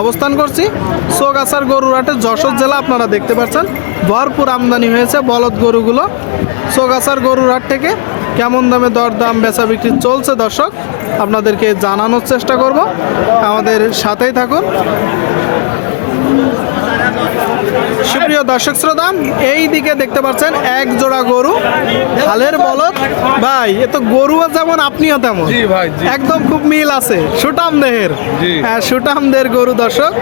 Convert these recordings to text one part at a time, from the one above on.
অবস্থান করছি সোগাসার গরুরহাটের যশোর জেলা আপনারা দেখতে পাচ্ছেন ভরপুর আমদানি হয়েছে বলদ গরুগুলো সোগাসার গরুরহাট থেকে কেমন দামে দরদাম বেচা বিক্রি চলছে দর্শক আপনাদেরকে জানানোর চেষ্টা করব আমাদের সাথেই থাকুন সুপ্রিয় দর্শক শ্রোতা এই দিকে দেখতে পাচ্ছেন এক জোড়া গরু হালের বলদ ভাই এ তো গরু যেমন আপনিও তেমন একদম খুব মিল আছে সুটাম দেহের হ্যাঁ সুটাম দেহের গরু দর্শক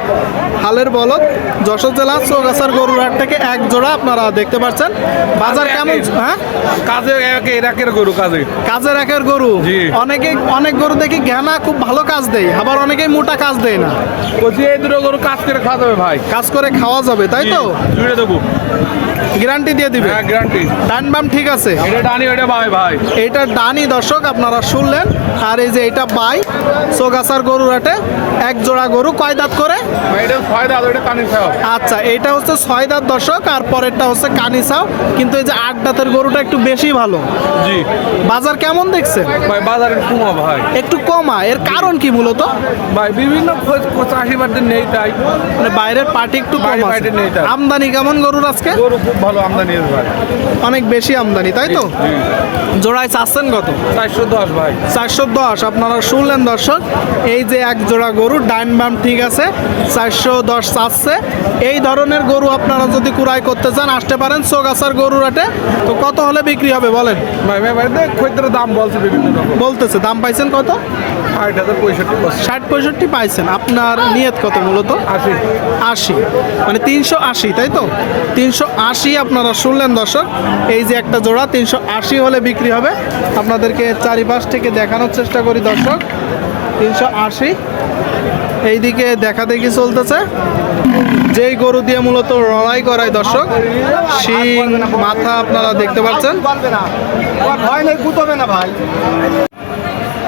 হালের বলদ যশোর জেলা চৌগাছার গরুর হাট থেকে এক জোড়া আপনারা দেখতে পাচ্ছেন বাজার কেমন হ্যাঁ কাজের একের গরু কাজে কাজের একের গরু অনেকে অনেক গরু দেখি ঘেনা খুব ভালো কাজ দেয় আবার অনেকে মোটা কাজ দেয় না বলছি এই দুটো গরু কাজ করে খাওয়া যাবে ভাই কাজ করে খাওয়া যাবে তাই তো জুড়ে দেবো গ্যারান্টি দিয়ে দিবে হ্যাঁ গ্যারান্টি ডান ঠিক আছে এটা ডানি এটা ভাই ভাই এটা দানি দর্শক আপনারা শুনলেন আর এই যে এটা বাই সোগাসার গরু রাটে এক জোড়া গরু কয় দাঁত করে আচ্ছা এটা হচ্ছে ছয় দাঁত দশক আর পরেরটা হচ্ছে কানি সাও কিন্তু এই যে আট দাঁতের গরুটা একটু বেশি ভালো জি বাজার কেমন দেখছে বাজার একটু কমা ভাই একটু কমা এর কারণ কি মূলত ভাই বিভিন্ন নেই তাই মানে বাইরে পার্টি একটু কম আছে আমদানি কেমন গরুর আজকে গরু খুব ভালো আমদানি ভাই অনেক বেশি আমদানি তাই তো জোড়ায় চাচ্ছেন কত চারশো ভাই চারশো আপনারা শুনলেন দর্শক এই যে এক জোড়া গরু ডাইন বাম ঠিক আছে চারশো দশ চাচ্ছে এই ধরনের গরু আপনারা যদি কুড়াই করতে চান আসতে পারেন চোগাছার গরু রাটে তো কত হলে বিক্রি হবে বলেন ভাই ভাই দাম বলছে বলতেছে দাম পাইছেন কত ষাট হাজার পঁয়ষট্টি ষাট পঁয়ষট্টি পাইছেন আপনার নিয়ত কত মূলত আশি আশি মানে তিনশো আশি তাই তো তিনশো আশি আপনারা শুনলেন দর্শক এই যে একটা জোড়া তিনশো আশি হলে বিক্রি হবে আপনাদেরকে চারিপাশ থেকে দেখানোর চেষ্টা করি দর্শক তিনশো আশি এইদিকে দেখা দেখি চলতেছে যেই গরু দিয়ে মূলত লড়াই করায় দর্শক শিং মাথা আপনারা দেখতে পাচ্ছেন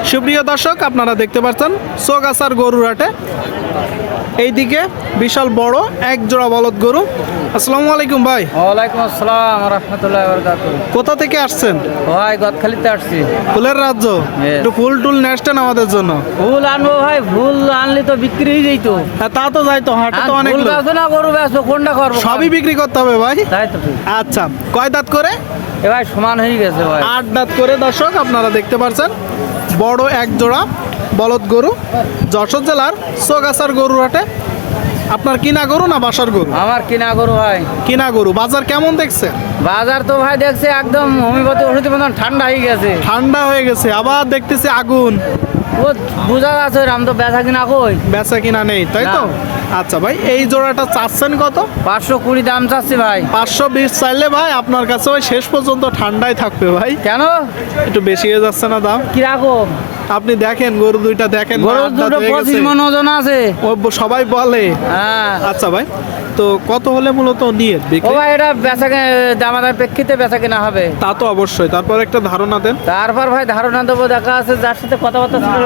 সুপ্রিয় দর্শক আপনারা দেখতে পাচ্ছেন সোগাসার গরুরাটে এইদিকে বিশাল বড় এক জোড়া বলদ গরু আসসালামু আলাইকুম ভাই ওয়ালাইকুম আসসালাম রাহমাতুল্লাহি ওয়া বারাকাতুহু কোথা থেকে আসছেন ভাই গদখালিতে আসছি ফুলের রাজ্য একটু ফুল টুল নেস্টেন আমাদের জন্য ফুল আনবো ভাই ফুল আনলে তো বিক্রি হয়ে যাইতো হ্যাঁ তা তো যাইতো হাটে তো অনেক ফুল আছে না গরু আছে কোনটা করব সবই বিক্রি করতে হবে ভাই তাই তো আচ্ছা কয় দাঁত করে এ ভাই সমান হয়ে গেছে ভাই আট দাঁত করে দর্শক আপনারা দেখতে পাচ্ছেন বড় এক জোড়া বলদ গরু যশোর জেলার গরু গরুহাটে আপনার কিনা গরু না বাসার গরু আমার কিনা গরু ভাই কিনা গরু বাজার কেমন দেখছে বাজার তো ভাই দেখছে একদম হোমিপতি ঠান্ডা হয়ে গেছে ঠান্ডা হয়ে গেছে আবার দেখতেছি আগুন ও বুঝার আছে আমি তো বেচা কিনা কই বেচা কিনা নেই তাই তো আচ্ছা ভাই এই জোড়াটা চাচ্ছেন কত পাঁচশো কুড়ি দাম চাচ্ছি ভাই পাঁচশো বিশ চাইলে ভাই আপনার কাছে ওই শেষ পর্যন্ত ঠান্ডাই থাকবে ভাই কেন একটু বেশি হয়ে যাচ্ছে না দাম কিরকম আপনি দেখেন গরু দুইটা দেখেন পঁচিশ মন ওজন আছে সবাই বলে আচ্ছা ভাই তো কত হলে মূলত নিয়ে ভাই এটা বেচা দামাদার প্রেক্ষিতে বেচা কিনা হবে তা তো অবশ্যই তারপর একটা ধারণা দেন তারপর ভাই ধারণা দেবো দেখা আছে যার সাথে কথা ছিল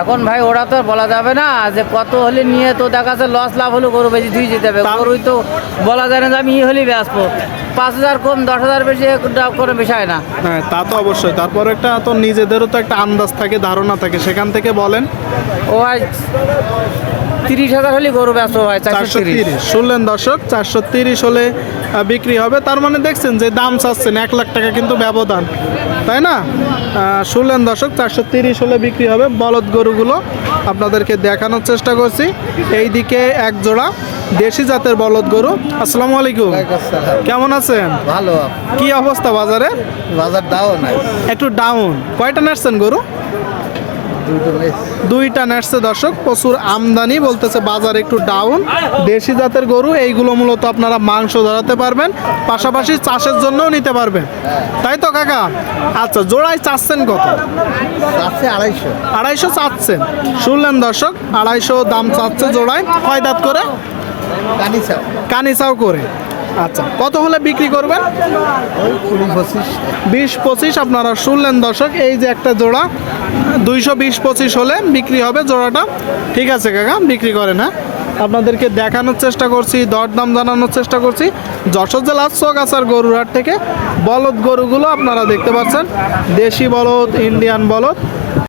এখন ভাই ওরা তো বলা যাবে না যে কত হলে নিয়ে তো দেখা লস লাভ হলে গরু বেশি দুই যেতে হবে গরুই তো বলা যায় না যে আমি ই হলে ব্যস্ত পাঁচ হাজার কম দশ হাজার বেশি কোনো বিষয় না হ্যাঁ তা তো অবশ্যই তারপর একটা তো নিজেদেরও তো একটা আন্দাজ থাকে ধারণা থাকে সেখান থেকে বলেন ও তিরিশ হাজার হলে গরু ব্যবসা হয় চারশো তিরিশ শুনলেন দর্শক চারশো তিরিশ হলে বিক্রি হবে তার মানে দেখছেন যে দাম চাচ্ছেন এক লাখ টাকা কিন্তু ব্যবধান তাই না শুনলেন দর্শক চারশো তিরিশ হলে বিক্রি হবে বলদ গরুগুলো আপনাদেরকে দেখানোর চেষ্টা করছি এই দিকে এক জোড়া দেশি জাতের বলদ গরু আসসালামু আলাইকুম কেমন আছেন ভালো কি অবস্থা বাজারে বাজার ডাউন একটু ডাউন কয়টা নাচছেন গরু দুইটা নেটছে দর্শক প্রচুর আমদানি বলতেছে বাজার একটু ডাউন দেশি জাতের গরু এইগুলো মূলত আপনারা মাংস ধরাতে পারবেন পাশাপাশি চাষের জন্যও নিতে পারবেন তাই তো কাকা আচ্ছা জোড়াই চাচ্ছেন কত আড়াইশো আড়াইশো চাচ্ছেন শুনলেন দর্শক আড়াইশো দাম চাচ্ছে জোড়ায় হয় দাঁত করে কানিসাও কানিসাও করে আচ্ছা কত হলে বিক্রি করবেন বিশ পঁচিশ আপনারা শুনলেন দর্শক এই যে একটা জোড়া দুইশো বিশ পঁচিশ হলে বিক্রি হবে জোড়াটা ঠিক আছে কাকা বিক্রি করেন না আপনাদেরকে দেখানোর চেষ্টা করছি দরদাম জানানোর চেষ্টা করছি যশোর জেলার গরুর হাট থেকে বলদ গরুগুলো আপনারা দেখতে পাচ্ছেন দেশি বলদ ইন্ডিয়ান বলদ